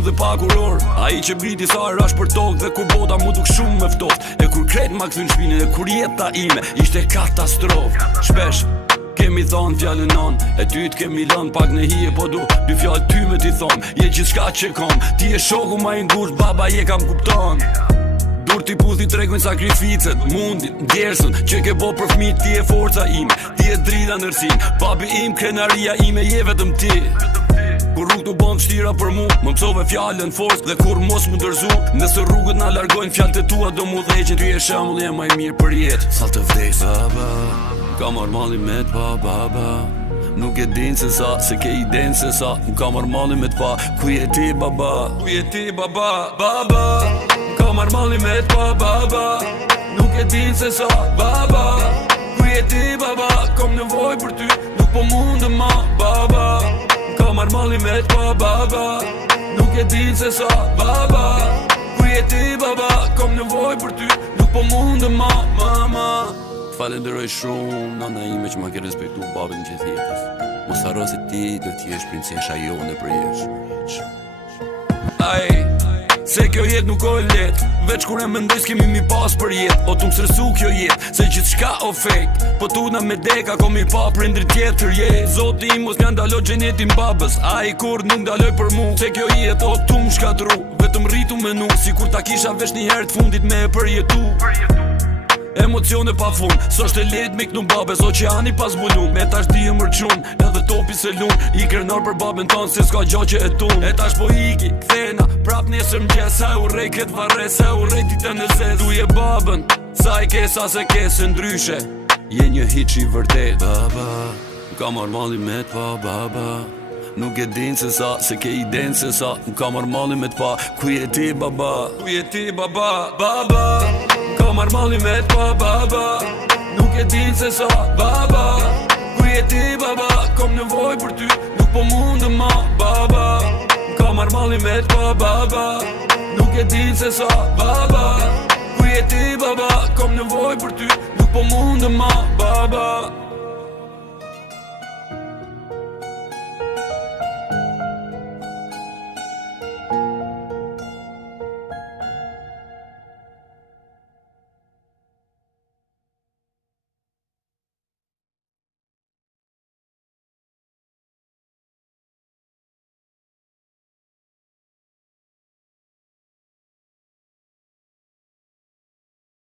tim dhe pa kuror. Ai që briti sa rash për tokë dhe kur bota mu duk shumë me ftoft. E kur kret ma kthyn shpinën e kur jeta ime ishte katastrofë. Shpesh kemi thonë fjallën non, e ty t'kemi lën pak në hije, po du dy fjallë ty me t'i thonë, je gjithçka që kom, ti e shoku ma i ngusht, baba je kam kupton. Dur t'i puthi tregojnë sakrificet, mundin, ndjersën, që ke bo për fmit, ti e forca ime, ti e drita nërsin, babi im, krenaria ime, je vetëm ti. Kur rrugë t'u bon vështira për mu, më mësove fjallën forcë, dhe kur mos mu dërzu, nëse rrugët na largojnë fjallë të tua, do mu dheqin, ty e shembull je ma i mirë për jetë. Sa të vdes, baba, ka marrë mali me t'pa, baba. Nuk e din se sa, se ke i den se sa. Nuk ka marrë mali me t'pa, ku je ti, baba? Ku je ti, baba? Baba, ka marrë mali me t'pa, baba. Nuk e din se sa, baba. Ku je ti, baba? Kom nevoj për ty, nuk po mundë ma, baba. Ka marrë mali me t'pa, baba. Nuk e din se sa, baba. Ku je ti, baba? Kom nevoj për ty, nuk po mundë ma, mama. Falenderoj shumë, nana ime që ma ke respektu babën që thjetës. Mos harro se ti do t'jesh princesha jone për jesh. Aj, se kjo jet nuk o e let, veç kur e mendoj s'kemi mi pas për jet. O tu m'sërsu kjo jet, se gjithë shka o fake. Po tuna me deka ko mi pa për ndri tjetër jet. Zoti im mos m'ja ndaloj gjenetin babës, aj kur nuk ndaloj për mu. Se kjo jet o tu m'shkatru, vetëm rritu me nu, si kur ta kisha vesh një herë t'fundit me e përjetu. Emocione pa fund, s'është e let me kënu babes, oqeani pas bulun. E tash di e mërqun, edhe topi se lun, i krenar për babën ton, se s'ka gjo që e tun. E tash po iki, kthena, prap nesër m'gjes, sa u rej këtë varre, sa u rej tite në zez. Tu je babën, sa i ke sa se ke, se ndryshe, je një hiq i vërtet. Baba, ka marrë mali me t'pa, baba. Nuk e din se sa, se ke i den se sa. Ka marrë mali me t'pa, ku je ti, baba? Ku je ti, baba? Baba, ka marrë mali me t'pa, baba. Nuk e din se sa, baba. Ku je ti, baba? Kom nevoj për ty, nuk po mundë ma, baba. Ka marrë mali me t'pa, baba. Nuk e din se sa, baba. Ku je ti, baba? Kom nevoj për ty, nuk po mundë ma, baba.